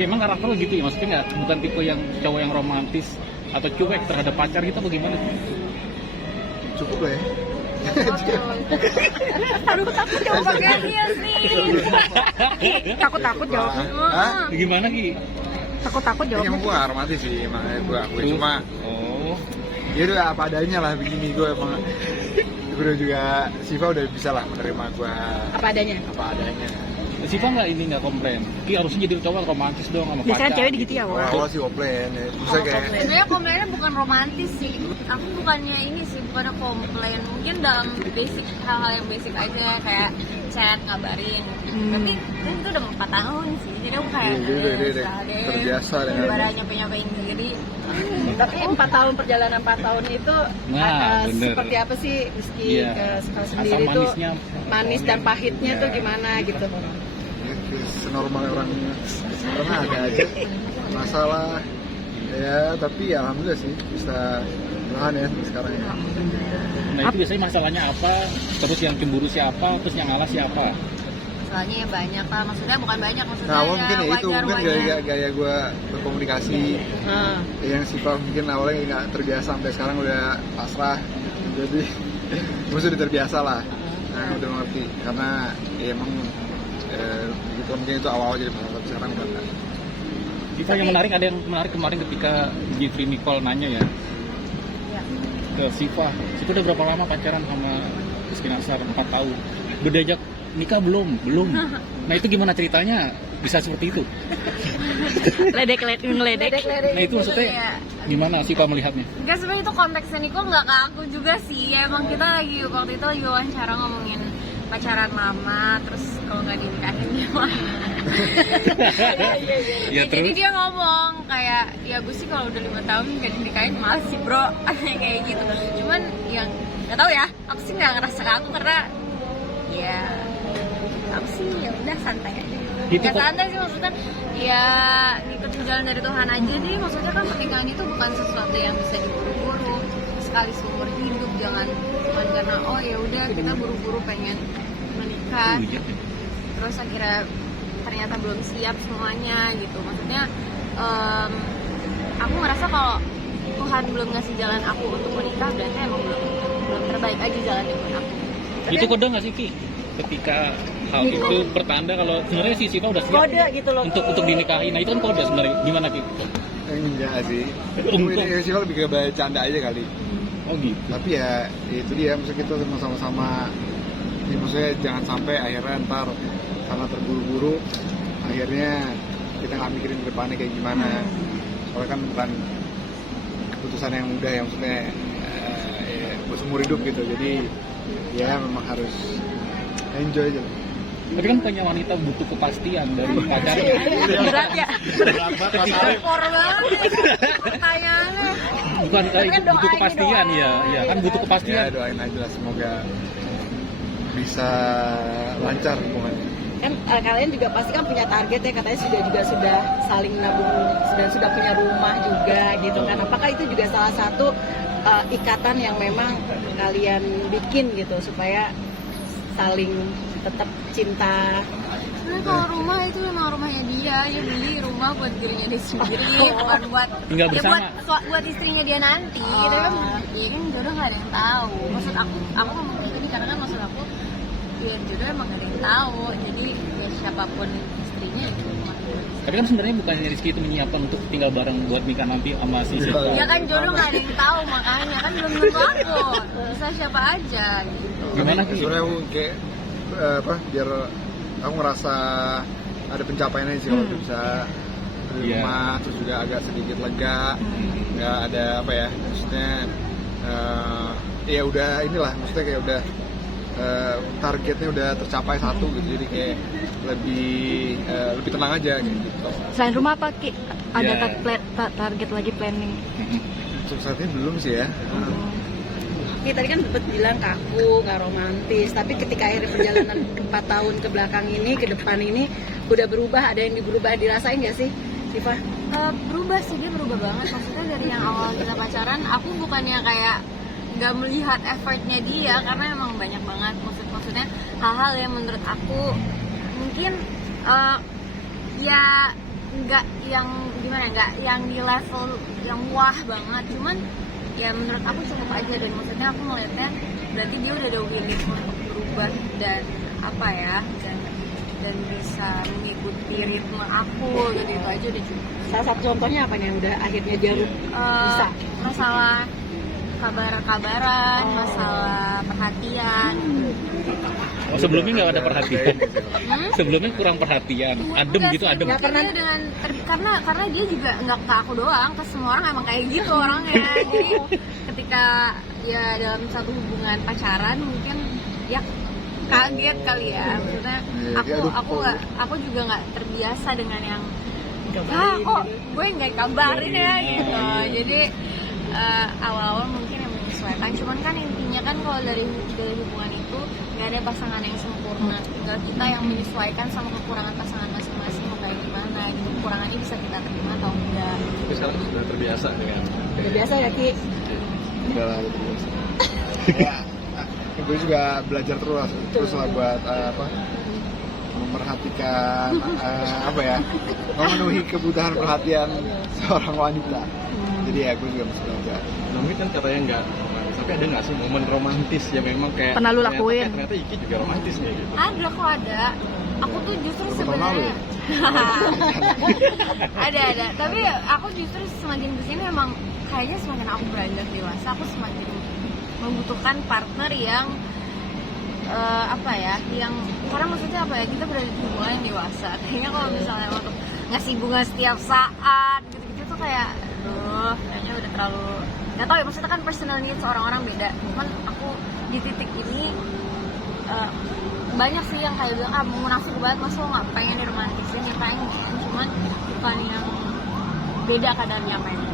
Oke, emang karakter lo gitu ya? Maksudnya nggak, bukan tipe yang cowok yang romantis atau cuek terhadap pacar gitu bagaimana? Cukup lah ya. Aduh, takut jawabannya dia sih. Takut jawabnya. Hah? Gimana Ki? Takut Ini jawabnya. emang gue gak romantis sih, makanya gue akui. Cuma Oh, ya udah apa adanya lah begini. Gue emang gue juga Siva udah bisa lah menerima gue Apa adanya. apa adanya. Siva nggak komplain. Ki harusnya jadi cowok romantis dong sama pacar. Biasanya cewek gitu ya, Wak. Awal sih komplain ya. Maksudnya kayak Sebenarnya komplainnya bukan romantis sih. Aku bukannya ini sih, bukannya komplain. Mungkin dalam basic, hal-hal yang basic aja kayak chat, ngabarin. Tapi kan itu udah 4 tahun sih. Jadi aku kayak dia terbiasa dengan Barang nyampe-nyampein diri. Tapi 4 tahun perjalanan 4 tahun itu Nah, bener. seperti apa sih Rizky Iya. ke sekolah Asam sendiri tuh manisnya. manis dan pahitnya Iya. tuh gimana gitu. senormal orang ada aja masalah ya, tapi ya alhamdulillah sih bisa bertahan ya sekarang ya. Nah itu biasanya masalahnya apa? Terus yang cemburu siapa? Terus yang ngalah siapa? Soalnya ya banyak lah, maksudnya bukan banyak, maksudnya Nah, awal mungkin ya itu wajar, mungkin gaya gue berkomunikasi Nah, yang Siva mungkin awalnya nggak terbiasa sampai sekarang udah pasrah, jadi maksudnya udah terbiasa lah. Nah, udah ngerti karena ya emang gitu mungkin itu awal jadi masalah, tapi sekarang udah enggak. Kita yang menarik, ada yang menarik kemarin ketika Jeffrey Nicole nanya ya Iya. ke Siva udah berapa lama pacaran sama Rizky Narsar? 4 tahun. Udah diajak nikah belum? Nah itu gimana ceritanya bisa seperti itu? ngeledek. Nah itu maksudnya Iya. gimana Siva melihatnya? Enggak, sebenarnya itu konteksnya Niko nggak ke aku juga sih. Ya, emang kita lagi waktu itu lagi wawancara ngomongin pacaran lama, terus kalau nggak dinikahin gimana? Ya, Jadi terus? dia ngomong kayak, ya gue sih kalau udah 5 tahun nggak dinikahin males sih bro, kayak gitu. Cuman yang nggak tahu ya, aku sih nggak ngerasa ke aku karena ya aku sih ya udah santai aja. Itu Ya kok- santai sih, maksudnya ya ngikutin jalan dari Tuhan aja deh. Maksudnya kan pernikahan itu bukan sesuatu yang bisa diburu-buru, sekali seumur hidup. Jangan cuman karena oh ya udah kita buru-buru pengen menikah, Iya. terus akhirnya ternyata belum siap semuanya gitu. Maksudnya aku ngerasa kalau Tuhan belum ngasih jalan aku untuk menikah, berarti emang belum terbaik aja jalan buat aku. Itu kode nggak sih Ki? Ketika hal itu pertanda kalau sebenarnya si Siva udah siap Kode gitu loh. untuk dinikahi. Nah itu kan kode sebenarnya. Gimana Ki? Enggak sih, Untung. ini Siva lebih ke bercanda aja kali. Oh gitu. Tapi ya itu dia, maksudnya kita sama-sama ya, maksudnya jangan sampai akhirnya ntar karena terburu-buru akhirnya kita nggak mikirin ke depannya kayak gimana. Soalnya kan bukan keputusan yang mudah ya, maksudnya ya, buat seumur hidup gitu, jadi ya memang harus enjoy aja. Tapi kan banyak wanita butuh kepastian dari pacarnya. Berat ya. Ekor banget pertanyaannya. Bukan kan butuh doain kepastian doang. ya, ya kan butuh Ya kepastian. doain aja lah, semoga bisa lancar hubungannya. Kan kalian juga pasti kan punya target ya, katanya sudah saling nabung dan sudah punya rumah juga gitu kan. Apakah itu juga salah satu ikatan yang memang kalian bikin gitu supaya saling tetap cinta? Sebenarnya kalau rumah itu memang rumahnya dia beli rumah buat dirinya dia sendiri, bukan buat Tinggal ya bersama. buat istrinya dia nanti. Tapi kan ya kan jodoh nggak ada yang tahu. Maksud aku ngomong kayak gini karena kan maksud aku ya jodoh emang nggak ada yang tahu. Jadi ya siapapun istrinya itu rumah dia. Tapi kan sebenarnya bukannya Rizky itu menyiapkan untuk tinggal bareng buat nikah nanti sama si Siva. Ya kan jodoh nggak ada yang tahu, makanya kan belum tentu aku bisa siapa aja gitu. Gimana Ki? Sebenarnya aku kayak biar aku ngerasa ada pencapaiannya sih kalau bisa beli Iya. rumah, terus juga agak sedikit lega, nggak ada apa ya, maksudnya ya udah inilah, maksudnya kayak udah targetnya udah tercapai satu gitu, jadi kayak lebih tenang aja kayak gitu. Selain rumah apa Ki? Ada Ya. target lagi planning? Untuk saat ini belum sih ya. Ki tadi kan sempat bilang kaku, nggak romantis, tapi ketika akhirnya perjalanan 4 tahun ke belakang ini, ke depan ini udah berubah, ada yang berubah dirasain nggak sih, Siva? Berubah sih, dia berubah banget. Maksudnya dari yang awal kita pacaran, aku bukannya kayak nggak melihat effortnya dia, karena emang banyak banget maksudnya hal-hal yang menurut aku mungkin ya nggak yang gimana, nggak yang di level yang wah banget, cuman ya menurut aku cukup aja. Dan maksudnya aku melihatnya berarti dia udah ada willing untuk berubah dan apa ya, dan bisa mengikuti ritme aku gitu, itu aja udah cukup. Salah satu contohnya apa nih yang udah akhirnya Jarud bisa? Masalah kabar-kabaran, masalah perhatian. Oh, sebelumnya nggak ada perhatian. Sebelumnya kurang perhatian, adem Enggak gitu, sih, adem. mungkin dia dengan karena dia juga nggak ke aku doang, ke semua orang emang kayak gitu orangnya. Jadi ketika ya dalam satu hubungan pacaran mungkin ya kaget kali ya. Maksudnya aku juga nggak terbiasa dengan yang kok gue nggak kabarin ya gitu. Jadi awal-awal mungkin yang menyesuaikan, cuman kan intinya kan kalau dari hubungan itu nggak ada pasangan yang sempurna, tinggal kita yang menyesuaikan sama kekurangan pasangan masing-masing mau kayak gimana gitu. Kekurangannya bisa kita terima atau enggak. Tapi sekarang sudah terbiasa dengan Udah biasa ya Ki? Udah lah, udah biasa. Ya, gue juga belajar terus lah buat memperhatikan apa ya, memenuhi kebutuhan perhatian seorang wanita. Jadi ya gue juga masih belajar. Nomi kan katanya nggak romantis, tapi ada nggak sih momen romantis yang memang kayak Pernah lu lakuin? Ternyata Iki juga romantis nih gitu. Ada kok, ada. Aku tuh justru Berapa tahun lalu sebenarnya ada. Tapi aku justru semakin kesini memang kayaknya semakin aku beranjak dewasa, aku semakin membutuhkan partner yang apa ya, yang karena maksudnya apa ya, kita berada di hubungan yang dewasa. Kayaknya kalau misalnya untuk ngasih bunga setiap saat gitu-gitu tuh kayak aduh, kayaknya udah terlalu, nggak tahu ya, maksudnya kan personal needs orang-orang beda. Cuman aku di titik ini banyak sih yang kayak bilang munafik banget, masa lo nggak pengen diromantisin, ya pengen, cuman bukan yang beda kadarnya pengen.